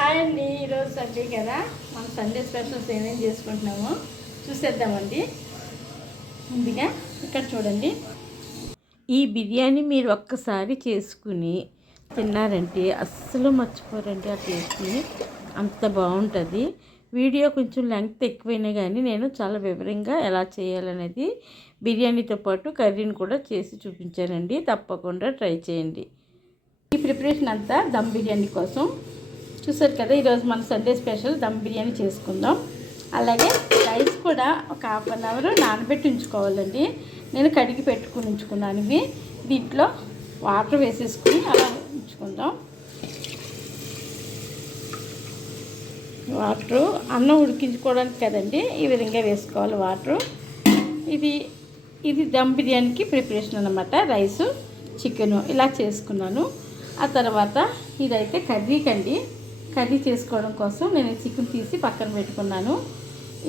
Hi అండి ఈరోజు Sunday కదా. మనం సండే స్పెషల్స్ ఏమేం చేసుకుంటున్నామో చూసేద్దామండి. ముందుగా ఇక్కడ చూడండి. ఈ బిర్యానీ మీరు ఒక్కసారి చేసుకుని తిన్నారంటే అస్సలు మర్చిపోరండి ఆ టేస్ట్ని. అంత బాగుంటుంది. వీడియో కొంచెం లెంగ్త్ ఎక్కువైనా కానీ నేను చాలా వివరంగా ఎలా చేయాలనేది బిర్యానీతో పాటు కర్రీని కూడా చేసి చూపించానండి. తప్పకుండా ట్రై చేయండి. ఈ ప్రిపరేషన్ అంతా దమ్ బిర్యానీ కోసం. చూసారు కదా ఈరోజు మన సండే స్పెషల్ దమ్ బిర్యానీ చేసుకుందాం. అలాగే రైస్ కూడా ఒక హాఫ్ అన్ అవర్ నానబెట్టి ఉంచుకోవాలండి. నేను కడిగి పెట్టుకుని ఉంచుకున్నాను ఇవి. దీంట్లో వాటర్ వేసేసుకుని అలా ఉంచుకుందాం. వాటరు అన్నం ఉడికించుకోవడానికి కదండి ఈ విధంగా వేసుకోవాలి వాటరు ఇది ఇది దమ్ బిర్యానీకి ప్రిపరేషన్ అనమాట రైసు చికెను ఇలా చేసుకున్నాను. ఆ తర్వాత ఇదైతే కర్రీకండి కర్రీ చేసుకోవడం కోసం నేను చికెన్ తీసి పక్కన పెట్టుకున్నాను.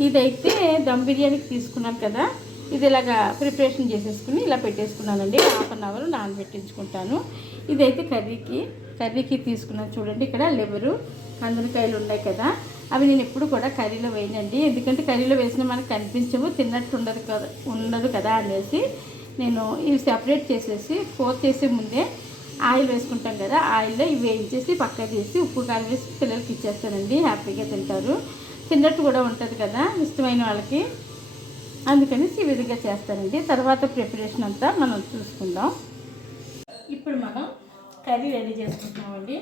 ఇదైతే దమ్ బిర్యానీకి తీసుకున్నాను కదా ఇది ఇలాగా ప్రిపరేషన్ చేసేసుకుని ఇలా పెట్టేసుకున్నానండి. హాఫ్ అన్ అవర్ నానబెట్టించుకుంటాను. ఇదైతే కర్రీకి కర్రీకి తీసుకున్నాను చూడండి ఇక్కడ లివరు కందులకాయలు ఉన్నాయి కదా అవి నేను ఎప్పుడు కూడా కర్రీలో వేయనండి. ఎందుకంటే కర్రీలో వేసిన మనకు కనిపించవు తిన్నట్టు ఉండదు కదా ఉండదు కదా అనేసి నేను ఇవి సెపరేట్ చేసేసి ఫోర్ చేసే ముందే ఆయిల్ వేసుకుంటాం కదా ఆయిల్లో ఇవి వేయించేసి పక్క తీసి ఉప్పు కారం వేసి పిల్లలకి ఇచ్చేస్తానండి హ్యాపీగా తింటారు. తిన్నట్టు కూడా ఉంటుంది కదా ఇష్టమైన వాళ్ళకి. అందుకని ఈ విధంగా చేస్తానండి. తర్వాత ప్రిపరేషన్ అంతా మనం చూసుకుందాం. ఇప్పుడు మనం కర్రీ రెడీ చేసుకుంటున్నామండి.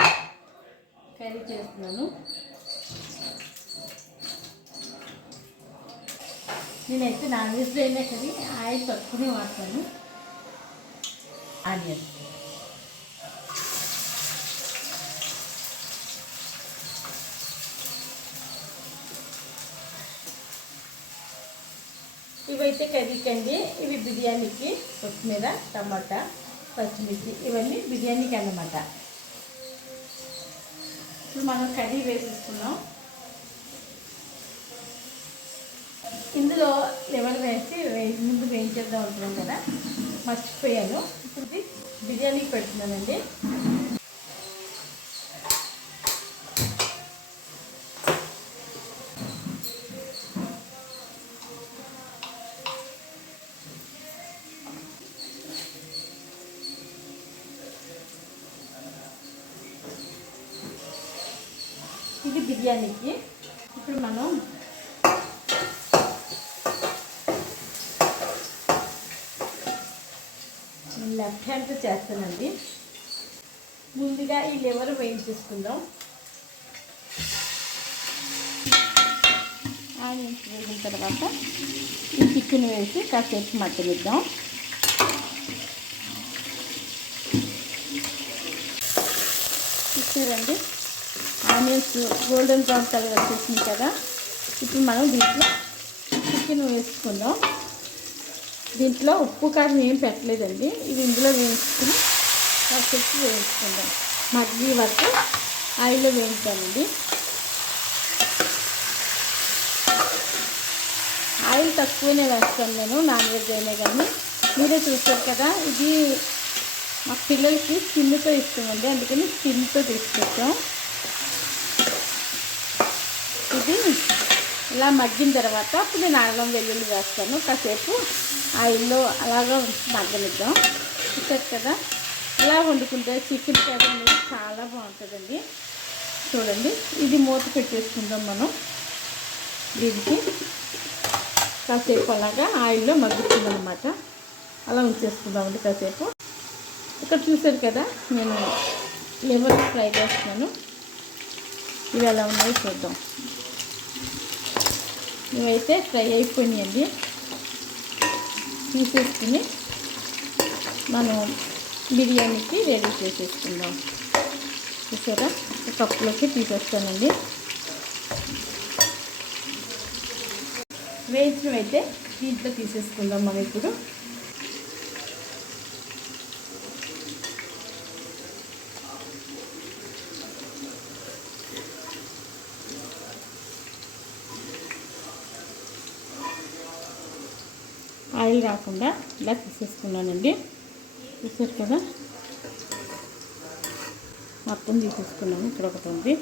కర్రీ చేస్తున్నాను. నేనైతే నాన్ వెజ్ అయినా కర్రీ ఆయిల్ తక్కువనే వాడతాను. ఆనియన్. ఇవైతే కర్రీకి ఇవి బిర్యానీకి కొత్తిమీర టమాటా పచ్చిమిర్చి. ఇవన్నీ బిర్యానీకి అన్నమాట. ఇప్పుడు మనం కర్రీ వేసేసుకున్నాం ఇందులో లెవెల్ వేసి వే- ముందు వేయించేద్దాం అనుకున్నాం కదా. మర్చిపోయాను. ఇప్పుడు ఇది బిర్యానీకి పెడుతున్నానండి ఇది బిర్యానీకి ఇప్పుడు మనం లెఫ్ట్ హ్యాండ్తో చేస్తానండి. ముందుగా ఈ లివర్ వేయించేసుకుందాం ఆనియన్స్ వేసిన తర్వాత ఈ చికెన్ వేసి కాసేపు మట్టనిద్దాం చూసారండి? ఆనియన్స్ గోల్డెన్ బ్రౌన్ కలర్ వచ్చేసింది కదా? ఇప్పుడు మనం దీంట్లో చికెన్ వేసుకుందాం. దీంట్లో ఉప్పు కారం ఏం పెట్టలేదండి. ఇది ఇందులో వేయించుకుని కాసేపు వేయించుకుందాం. మగ్గి వరకు ఆయిల్లో వేయించామండి ఆయిల్ తక్కువనే వేస్తాను నేను నాన్ వెజ్ అయినా కానీ. మీరే చూస్తారు కదా ఇది మా పిల్లలకి స్కిన్తో ఇష్టం అండి అందుకని స్కిన్తో తీసుకొచ్చాం. ఇది ఇలా మగ్గిన తర్వాత అప్పుడు నేను అల్లం వెల్లుల్లి వేస్తాను. కాసేపు ఆయిల్లో అలాగా మగ్గనిద్దాం చూసారు కదా? ఇలా వండుకుంటే చికెన్ కర్రీ అనేది చాలా బాగుంటుందండి. చూడండి ఇది మూత పెట్టేసుకుందాం మనం. దీనికి కాసేపు అలాగా ఆయిల్లో మగ్గుతుందన్నమాట. అలా ఉంచేసుకుందామండి కాసేపు. ఇక్కడ చూసారు కదా నేను లివర్ ఫ్రై చేస్తున్నాను? ఇవి ఎలా ఉన్నాయో చూద్దాం. ఇవైతే ఫ్రై అయిపోయినాయండి. తీసేసుకుని మనం బిర్యానీకి రెడీ చేసేసుకుందాం. చూసారా? కప్పులోకి తీసేస్తానండి. అయితే దీంట్లో తీసేసుకుందాం మనం ఇప్పుడు. ఆయిల్ రాకుండా ఇలా తీసేసుకున్నానండి. చూసారు కదా? మొత్తం తీసేసుకున్నాను ఇక్కడ ఒకటి ఉంది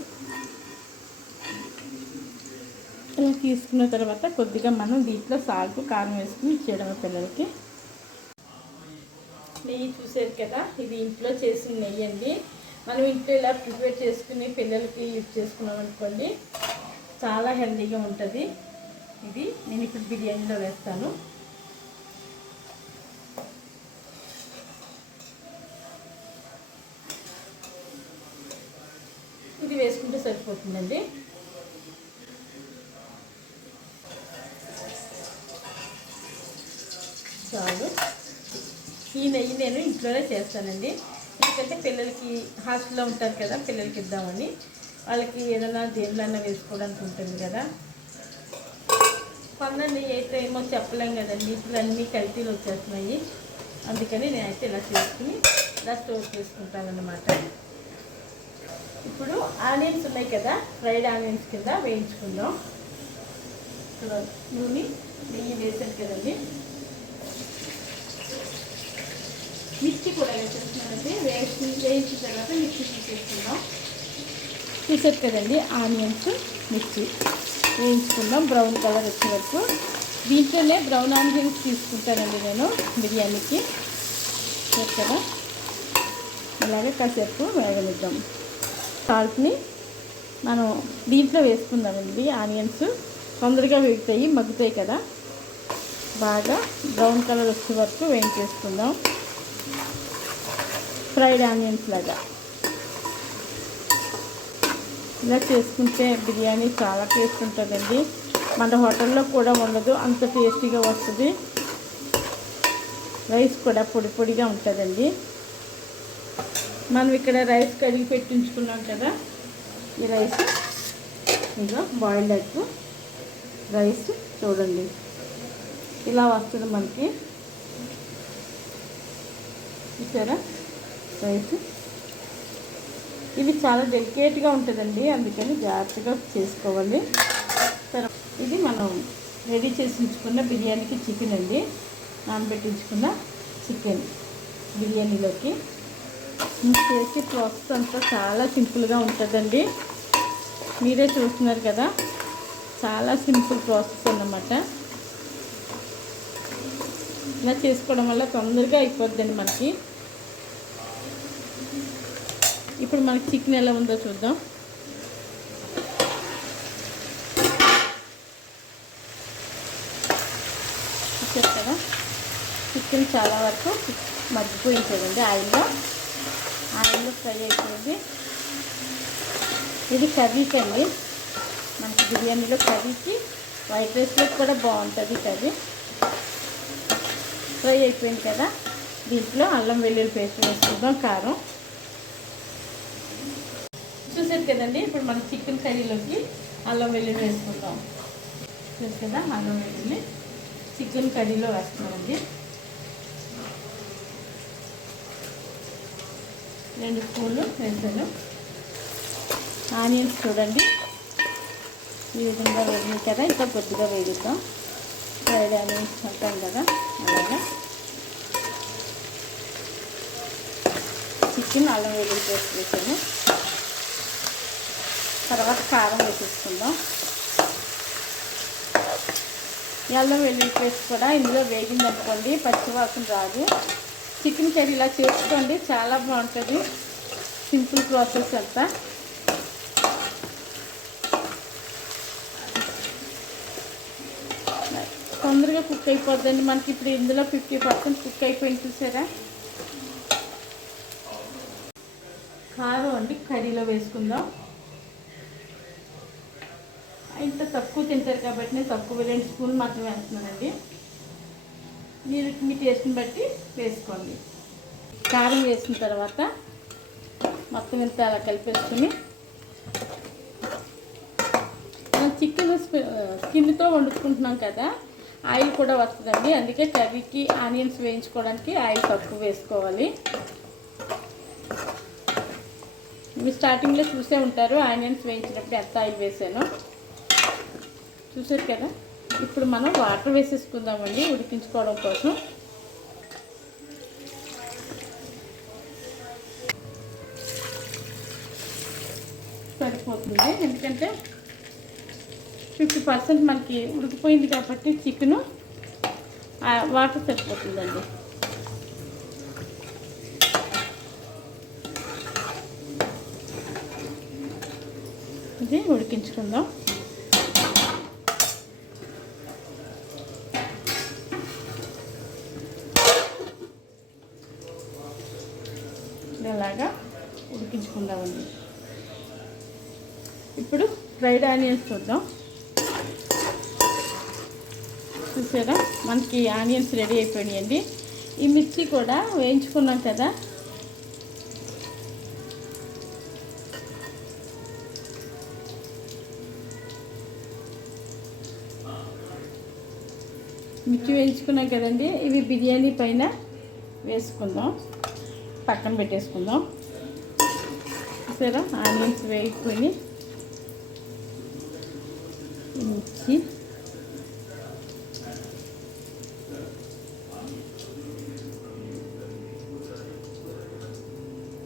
ఇలా తీసుకున్న తర్వాత కొద్దిగా మనం దీంట్లో సాల్ట్ కారం వేసుకుని ఇచ్చేయడం పిల్లలకి. నెయ్యి చూసారు కదా? ఇది ఇంట్లో చేసిన నెయ్యి అండి. మనం ఇంట్లో ఇలా ప్రిపేర్ చేసుకుని పిల్లలకి యూజ్ చేసుకున్నాం అనుకోండి చాలా హెల్తీగా ఉంటుంది. ఇది నేను ఇప్పుడు బిర్యానీలో వేస్తాను ఇది వేసుకుంటే సరిపోతుందండి చాలు. ఈ నెయ్యి నేను ఇంట్లోనే చేస్తానండి. ఎందుకంటే పిల్లలకి హాస్టల్లో ఉంటారు కదా పిల్లలకి ఇద్దామని. వాళ్ళకి ఏదైనా దేనిలైనా వేసుకోవడానికి ఉంటుంది కదా. కొన్న నెయ్యి అయితే ఏమో చెప్పలేం కదండి. ఇప్పుడు అన్నీ కల్తీలు వచ్చేస్తున్నాయి. అందుకని నేనైతే ఇలా చేసుకుని ఇలా స్టోర్ చేసుకుంటానన్నమాట. ఇప్పుడు ఆనియన్స్ ఉన్నాయి కదా ఫ్రైడ్ ఆనియన్స్ కింద వేయించుకుందాం. ఇక్కడ నూనె నెయ్యి వేసాను కదండి. మిర్చి కూడా వేసేస్తున్నానండి. వేసి వేయించిన తర్వాత మిర్చి తీసేసుకుందాం. చూసారు కదండి ఆనియన్స్ మిర్చి. వేయించుకుందాం బ్రౌన్ కలర్ వచ్చే వరకు. దీంట్లోనే బ్రౌన్ ఆనియన్స్ తీసుకుంటానండి నేను బిర్యానీకి. చూసారు? కదా అలాగే కాసేపు వేగనిద్దాం. సాల్ట్ని మనం దీంట్లో వేసుకుందామండి. ఆనియన్స్ తొందరగా వేగుతాయి మగ్గుతాయి కదా. బాగా బ్రౌన్ కలర్ వచ్చే వరకు వేయించేసుకుందాం. ఫ్రైడ్ ఆనియన్స్ లాగా. ఇలా చేసుకుంటే బిర్యానీ చాలా టేస్ట్ ఉంటుందండి. మన హోటల్లో కూడా ఉండదు అంత టేస్టీగా వస్తుంది. రైస్ కూడా పొడి పొడిగా ఉంటుందండి. మనం ఇక్కడ రైస్ కడిగి పెట్టించుకున్నాం కదా. ఈ రైస్ ఇంకా బాయిల్డ్ ఎగ్ రైస్ చూడండి. ఇలా వస్తుంది మనకి. చూసారా? రైస్ ఇది చాలా డెలికేట్గా ఉంటుందండి అందుకని జాగ్రత్తగా చేసుకోవాలి. తర్వాత ఇది మనం రెడీ చేసి ఉంచుకున్న బిర్యానీకి చికెన్ అండి. నానబెట్టించుకున్న చికెన్ బిర్యానీలోకి. చేసే ప్రాసెస్ అంతా చాలా సింపుల్గా ఉంటుందండి. మీరే చూస్తున్నారు కదా చాలా సింపుల్ ప్రాసెస్ అన్నమాట. ఇలా చేసుకోవడం వల్ల తొందరగా అయిపోద్దండి మనకి. ఇప్పుడు మనకి చికెన్ ఎలా ఉందో చూద్దాం. చూసారు కదా చికెన్ చాలా వరకు మగ్గిపోయిందండి ఆయిల్లో. ఆయిల్లో ఫ్రై అయిపోయింది. ఇది కర్రీకి అండి మనకి బిర్యానీలో కర్రీకి వైట్ రైస్లో కూడా బాగుంటుంది కర్రీ. ఫ్రై అయిపోయింది కదా. దీంట్లో అల్లం వెల్లుల్లి పేస్ట్ వేసుకుందాం కారం. చూసారు కదండి ఇప్పుడు మనం చికెన్ కర్రీలోకి అల్లం వెల్లుల్లి వేసుకుందాం. చూసారు? కదా అల్లం వెల్లుల్లి. చికెన్ కర్రీలో వేస్తున్నామండి రెండు స్పూన్లు వేసాను. ఆనియన్స్ చూడండి. ఈ విధంగా వేగినాయి కదా ఇంకా కొద్దిగా వేగుతాం. ఫ్రైడ్ ఆనియన్స్ అంటాం కదా అలాగా. చికెన్ అల్లం వెల్లుల్లి పేస్ట్ వేసాను. తర్వాత కారం వేసేసుకుందాం. అల్లం వెల్లుల్లి పేస్ట్ కూడా ఇందులో వేగిందనుకోండి పచ్చివాసన రాదు. చికెన్ కర్రీ ఇలా చేసుకోండి చాలా బాగుంటుంది. సింపుల్ ప్రాసెస్ అంతా. తొందరగా కుక్ అయిపోద్దండి. మనకి ఇప్పుడు ఇందులో ఫిఫ్టీ పర్సెంట్ కుక్ అయిపోయింది చూసారా? కారం అండి కర్రీలో వేసుకుందాం. ఇంత తక్కువ తింటారు కాబట్టి నేను తక్కువ రెండు స్పూన్ మాత్రమే వేస్తున్నానండి. మీరు మీ టేస్ట్ని బట్టి వేసుకోండి. కారం వేసిన తర్వాత మొత్తం ఇంత అలా కలిపేసుకుని మనం చికెన్ స్కిన్తో వండుకుంటున్నాం కదా ఆయిల్ కూడా వస్తుందండి. అందుకే కర్రీకి ఆనియన్స్ వేయించుకోవడానికి ఆయిల్ తక్కువ వేసుకోవాలి. మీరు స్టార్టింగ్లో చూసే ఉంటారు ఆనియన్స్ వేయించినప్పుడు ఎంత ఆయిల్ వేసాను. చూసారు కదా? ఇప్పుడు మనం వాటర్ వేసేసుకుందామండి ఉడికించుకోవడం కోసం. సరిపోతుంది. ఎందుకంటే ఫిఫ్టీ పర్సెంట్ మనకి ఉడికిపోయింది కాబట్టి చికెను వాటర్ సరిపోతుందండి. ఇది ఉడికించుకుందాం ఇలాగా ఉడికించుకుందామండి ఇప్పుడు ఫ్రైడ్ ఆనియన్స్ చూద్దాం. చూసారా? మనకి ఆనియన్స్ రెడీ అయిపోయినాయండి. ఈ మిర్చి కూడా వేయించుకున్నాం కదా. మిర్చి వేయించుకున్నాం కదండి. ఇవి బిర్యానీ పైన వేసుకుందాం. పక్కన పెట్టేసుకుందాం. చూసారా? ఆనియన్స్ వేసుకొని ఈ మిర్చి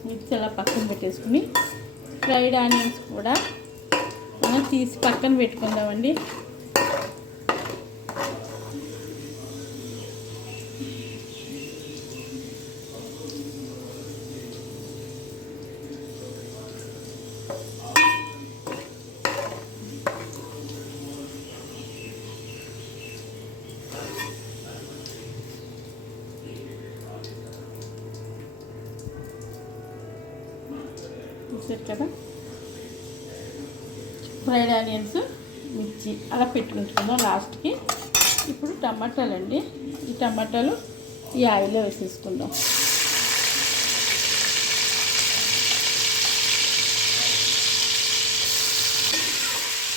మిర్చి అలా పక్కన పెట్టేసుకుని ఫ్రైడ్ ఆనియన్స్ కూడా మనం తీసి పక్కన పెట్టుకుందామండి. మిర్చి పెట్టుకుంటున్నాం లాస్ట్కి. ఇప్పుడు టమాటాలు అండి ఈ టమాటాలు ఈ ఆయిల్లో వేసేసుకుందాం.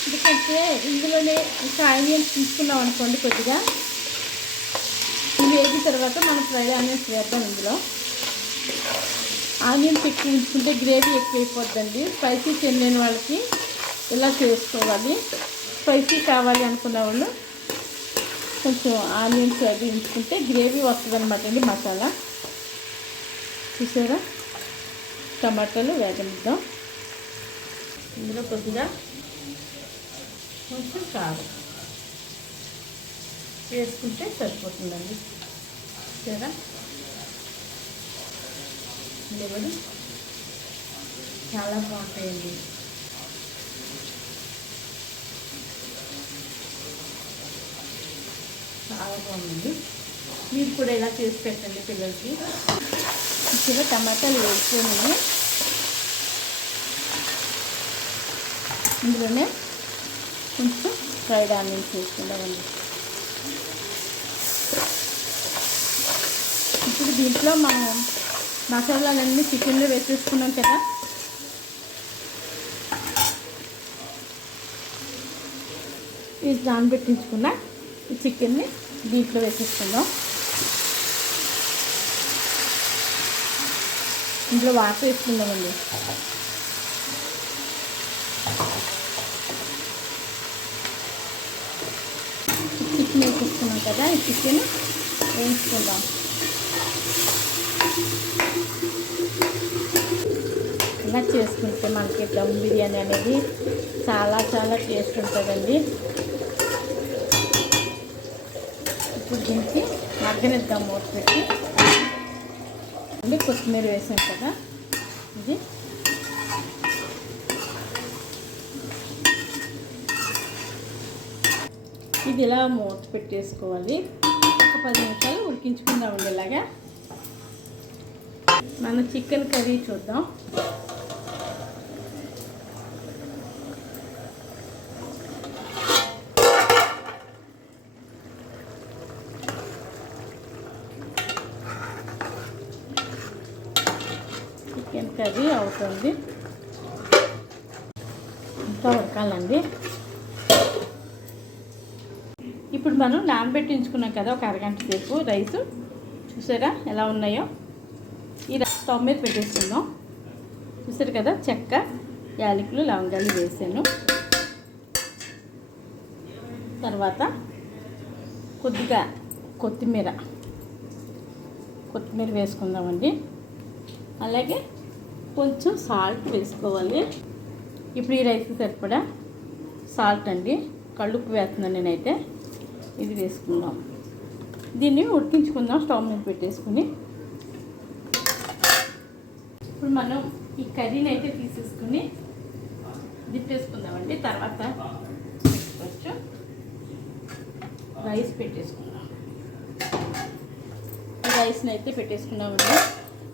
ఎందుకంటే ఇందులోనే ఇంకా ఆనియన్స్ తీసుకున్నాం అనుకోండి కొద్దిగా. వేగిన తర్వాత మనం ఫ్రైడ్ ఆనియన్స్ వేద్దాం ఇందులో. ఆనియన్స్ ఎక్కువ ఉంచుకుంటే గ్రేవీ ఎక్కువ అయిపోద్దండి స్పైసీ తినలేని వాళ్ళకి ఇలా చేసుకోవాలి? స్పైసీ కావాలి అనుకున్న వాళ్ళు కొంచెం ఆనియన్స్ అవి ఉంచుకుంటే గ్రేవీ వస్తుంది అనమాట అండి మసాలా. చూసారా? టమాటాలు వేగనిద్దాం. ఇందులో కొద్దిగా కొంచెం కారం వేసుకుంటే సరిపోతుందండి. చూసారా? లేవడు చాలా బాగుంటాయండి. బాగుంది మీరు కూడా ఇలా చేసి పెట్టండి పిల్లలకి. ఇక్కడ టమాటాలు వేసుకొని ఇందులోనే కొంచెం ఫ్రైడ్ ఆనియన్స్ వేసుకుందామండి. ఇప్పుడు దీంట్లో మనం మసాలాలన్నీ చికెన్లో వేసేసుకున్నాం కదా. ఇది నానబెట్టించుకున్న ఈ చికెన్ని దీంట్లో వేసేసుకుందాం. ఇందులో వాటర్ వేసుకుందామండి. చికెన్ వేసేసుకున్నాం కదా ఈ చికెన్ వేయించుకుందాం. ఇలా చేసుకుంటే మనకి దమ్ బిర్యానీ అనేది చాలా చాలా టేస్ట్ ఉంటుందండి. ఇప్పుడు దీనికి మగ్గనిద్దాం మూత పెట్టి అండి కొత్తిమీర వేసాం కదా. ఇది. ఇది ఇలా మూత పెట్టేసుకోవాలి? ఒక పది నిమిషాలు ఉడికించుకుందామండి ఇలాగా మన చికెన్ కర్రీ చూద్దాం చికెన్ కర్రీ ఇంకా ఉడకాలండి. ఇప్పుడు మనం నానబెట్టించుకున్నాం కదా ఒక అరగంట సేపు రైస్. చూసారా ఎలా ఉన్నాయో? ఈ రైస్ స్టవ్ మీద పెట్టేసుకుందాం. చూసారు కదా చెక్క యాలకులు లవంగాలు వేసాను. తర్వాత కొద్దిగా కొత్తిమీర. కొత్తిమీర వేసుకుందామండి. అలాగే కొంచెం సాల్ట్ వేసుకోవాలి. ఇప్పుడు ఈ రైస్కి సరిపడా సాల్ట్ అండి. కళ్ళుప్పు వేస్తున్నాను నేనైతే. ఇది వేసుకుందాం. దీన్ని ఉడికించుకుందాం. స్టవ్ మీద పెట్టేసుకుని. ఇప్పుడు మనం ఈ కర్రీని అయితే తీసేసుకుని దిప్పేసుకుందామండి తర్వాత కొంచెం రైస్ పెట్టేసుకుందాం. రైస్ని అయితే పెట్టేసుకున్నామండి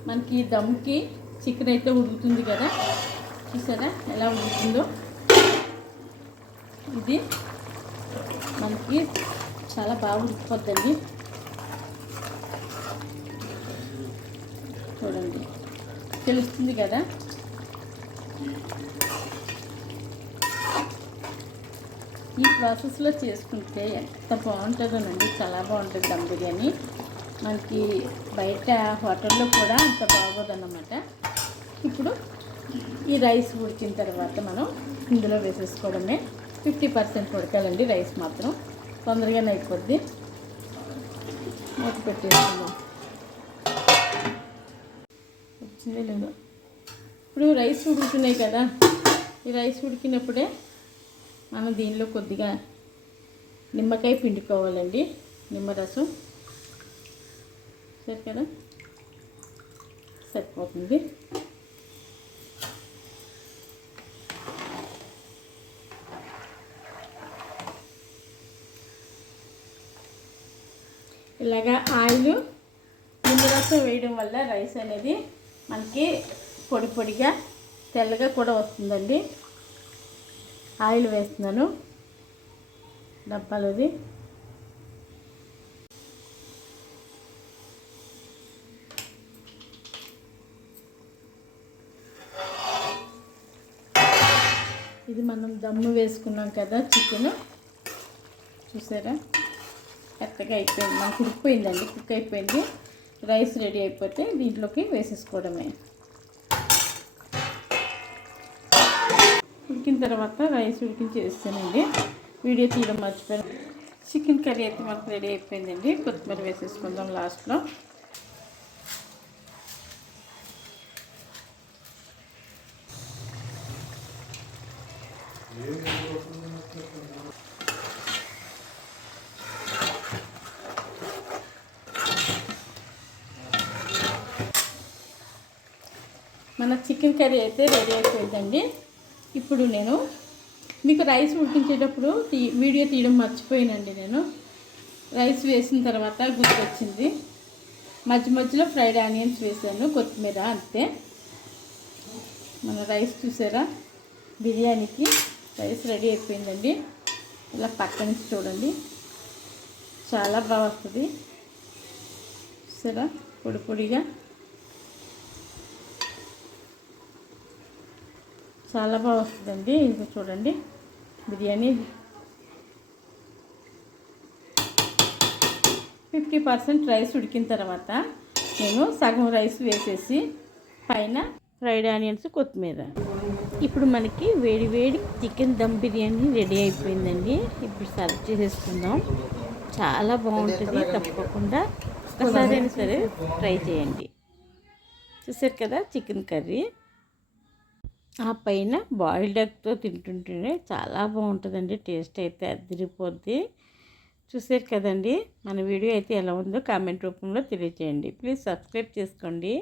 మనకి దమ్కి చికెన్ అయితే ఉడుకుతుంది కదా? చూసారా ఎలా ఉడుకుతుందో? ఇది మనకి చాలా బాగా ఉడికిపోద్దండి. చూడండి. తెలుస్తుంది కదా? ఈ ప్రాసెస్లో చేసుకుంటే ఎంత బాగుంటుందోనండి. చాలా బాగుంటుంది దమ్ బిర్యానీ. మనకి బయట హోటల్లో కూడా అంత బాగోదన్నమాట. ఇప్పుడు ఈ రైస్ ఉడికిన తర్వాత మనం ఇందులో వేసేసుకోవడమే. ఫిఫ్టీ పర్సెంట్ ఉడకాలండి రైస్ మాత్రం. తొందరగానే అయిపోద్ది. మూత పెట్టేసుకుందాం. వచ్చిందే లేదు? ఇప్పుడు రైస్ ఉడుకుతున్నాయి కదా. ఈ రైస్ ఉడికినప్పుడే మనం దీనిలో కొద్దిగా నిమ్మకాయ పిండుకోవాలండి. నిమ్మరసం. సరే కదా సరిపోతుంది. ఇలాగా ఆయిల్ నిమ్మరసం వేయడం వల్ల రైస్ అనేది మనకి పొడి పొడిగా తెల్లగా కూడా వస్తుందండి. ఆయిల్ వేస్తున్నాను. డబ్బాలోది. ఇది మనం దమ్ము వేసుకున్నాం కదా చికెన్. చూసారా? కరెక్ట్గా అయిపోయింది. మనకు ఉడికిపోయిందండి కుక్ అయిపోయింది. రైస్ రెడీ అయిపోతే దీంట్లోకి వేసేసుకోవడమే. ఉడికిన తర్వాత రైస్ ఉడికించేస్తానండి వీడియో తీయడం మర్చిపోయాను. చికెన్ కర్రీ అయితే మనకు రెడీ అయిపోయిందండి. కొత్తిమీర వేసేసుకుందాం లాస్ట్లో మన చికెన్ కర్రీ అయితే రెడీ అయిపోయిందండి. ఇప్పుడు నేను మీకు రైస్ ఉడికించేటప్పుడు తీ వీడియో తీయడం మర్చిపోయానండి నేను. రైస్ వేసిన తర్వాత గుర్తొచ్చింది. మధ్య మధ్యలో ఫ్రైడ్ ఆనియన్స్ వేసాను కొత్తిమీర అంతే. మన రైస్ చూసారా? బిర్యానీకి రైస్ రెడీ అయిపోయిందండి. ఇలా పక్క నుంచి చూడండి. చాలా బాగా వస్తుంది. చూసారా? పొడి పొడిగా. చాలా బాగా వస్తుందండి. ఇంకా చూడండి. బిర్యానీ. ఫిఫ్టీ పర్సెంట్ రైస్ ఉడికిన తర్వాత నేను సగం రైస్ వేసేసి పైన ఫ్రైడ్ ఆనియన్స్ కొత్తిమీర. ఇప్పుడు మనకి వేడి వేడి చికెన్ దమ్ బిర్యానీ రెడీ అయిపోయిందండి. ఇప్పుడు సర్వ్ చేసేసుకుందాం. చాలా బాగుంటుంది. తప్పకుండా ఒకసారి అయినా సరే ట్రై చేయండి. చూసారు కదా చికెన్ కర్రీ. ఆ పైన బాయిల్డ్ ఎగ్తో తింటుంటేనే చాలా బాగుంటుందండి. టేస్ట్ అయితే అదిరిపోద్ది. చూసారు కదండి? మన వీడియో అయితే ఎలా ఉందో కామెంట్ రూపంలో తెలియజేయండి ప్లీజ్ సబ్స్క్రైబ్ చేసుకోండి.